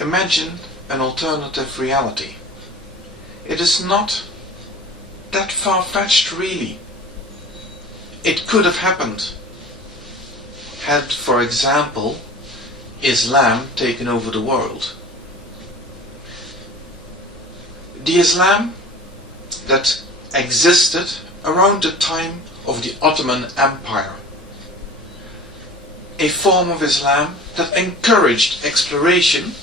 imagine an alternative reality. It is not that far-fetched really. It could have happened had, for example, Islam taken over the world. The Islam that existed around the time of the Ottoman Empire. A form of Islam that encouraged exploration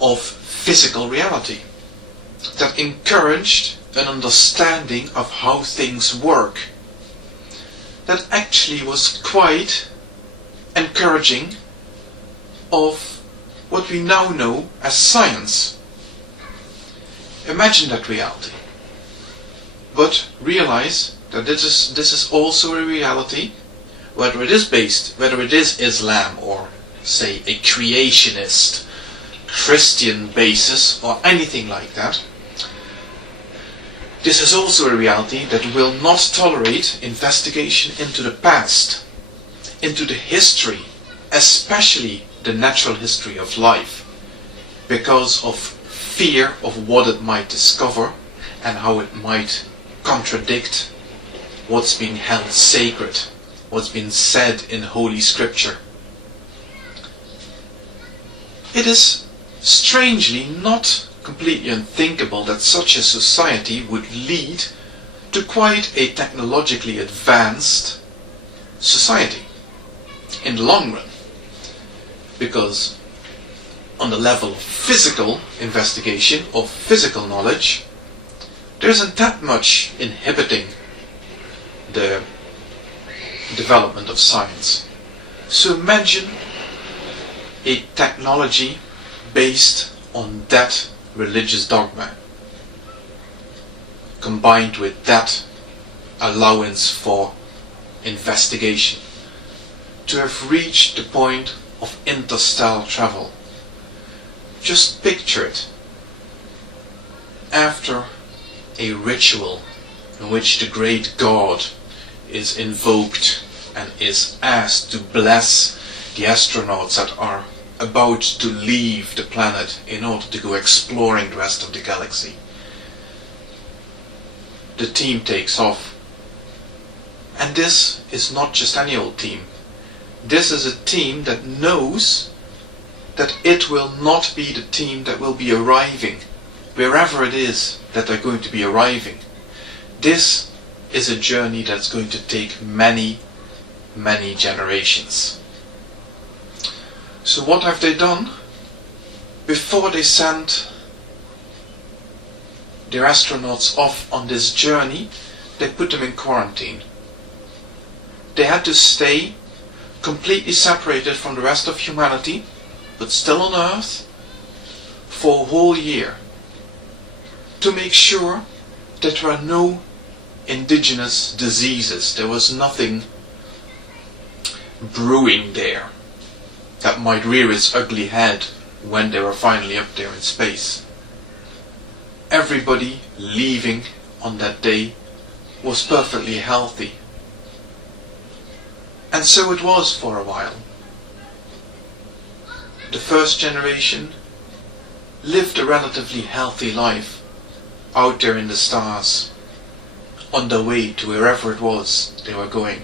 of physical reality, that encouraged an understanding of how things work, that actually was quite encouraging of what we now know as science. Imagine that reality, but realize that this is also a reality, whether it is Islam or, say, a creationist, Christian basis or anything like that. This is also a reality that will not tolerate investigation into the past, into the history, especially the natural history of life, because of fear of what it might discover and how it might contradict what's been held sacred, what's been said in Holy Scripture. It is strangely not completely unthinkable that such a society would lead to quite a technologically advanced society in the long run, because on the level of physical investigation, of physical knowledge, there isn't that much inhibiting the development of science. So imagine a technology based on that religious dogma, combined with that allowance for investigation, to have reached the point of interstellar travel. Just picture it. After a ritual in which the great God is invoked and is asked to bless the astronauts that are about to leave the planet in order to go exploring the rest of the galaxy. The team takes off. And this is not just any old team. This is a team that knows that it will not be the team that will be arriving wherever it is that they're going to be arriving. This is a journey that's going to take many, many generations. So what have they done? Before they sent their astronauts off on this journey, they put them in quarantine. They had to stay completely separated from the rest of humanity, but still on Earth, for a whole year, to make sure that there were no indigenous diseases. There was nothing brewing there that might rear its ugly head when they were finally up there in space. Everybody leaving on that day was perfectly healthy. And so it was for a while. The first generation lived a relatively healthy life out there in the stars, on their way to wherever it was they were going.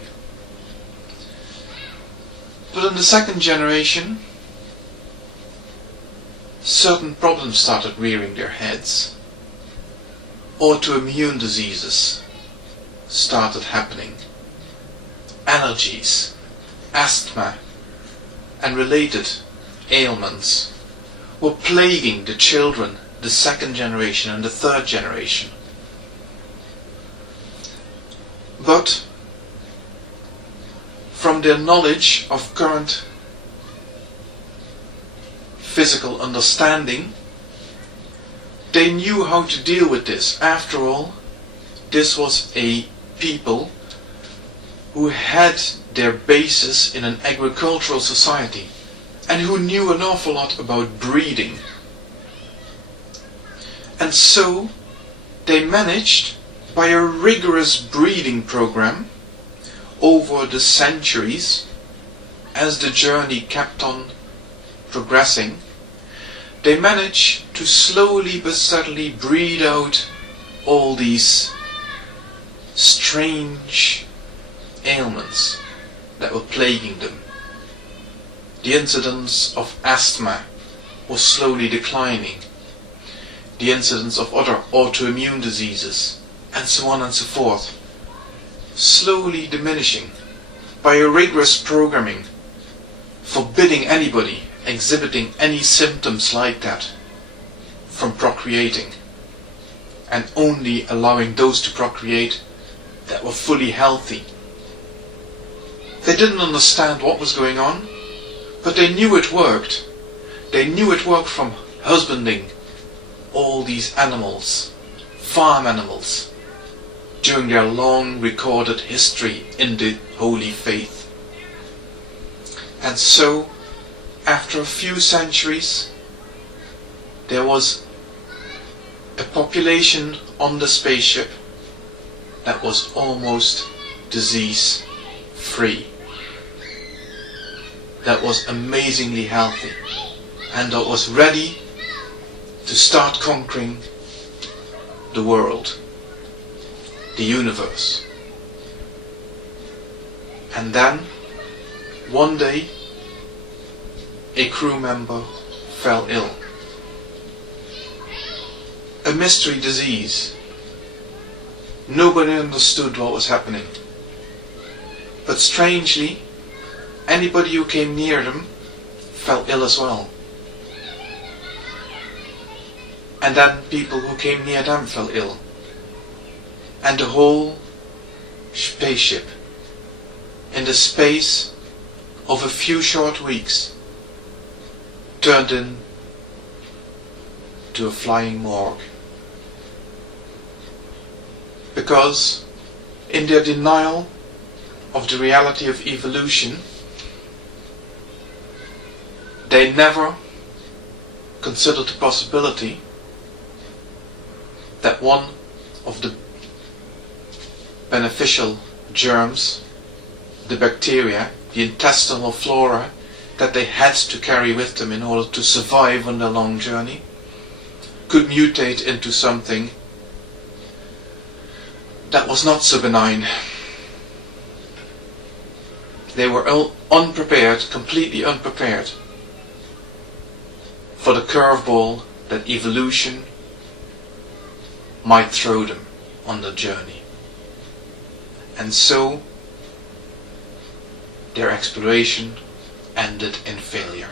But in the second generation, certain problems started rearing their heads. Autoimmune diseases started happening. Allergies, asthma, and related ailments were plaguing the children, the second generation and the third generation. But from their knowledge of current physical understanding, they knew how to deal with this. After all, this was a people who had their basis in an agricultural society and who knew an awful lot about breeding. And so they managed, by a rigorous breeding program over the centuries, as the journey kept on progressing, they manage to slowly but steadily breed out all these strange ailments that were plaguing them. The incidence of asthma was slowly declining. The incidence of other autoimmune diseases, and so on and so forth, slowly diminishing by a rigorous programming forbidding anybody exhibiting any symptoms like that from procreating, and only allowing those to procreate that were fully healthy. They didn't understand what was going on, but they knew it worked. They knew it worked from husbanding all these animals, farm animals, during their long recorded history in the holy faith. And so, after a few centuries, there was a population on the spaceship that was almost disease-free, that was amazingly healthy, and that was ready to start conquering the world, the universe. And then, one day, a crew member fell ill. A mystery disease. Nobody understood what was happening. But strangely, anybody who came near them fell ill as well. And then people who came near them fell ill. And the whole spaceship, in the space of a few short weeks, turned into a flying morgue. Because in their denial of the reality of evolution, they never considered the possibility that one of the beneficial germs, the bacteria, the intestinal flora that they had to carry with them in order to survive on their long journey, could mutate into something that was not so benign. They were unprepared, completely unprepared for the curveball that evolution might throw them on the journey. And so their exploration ended in failure.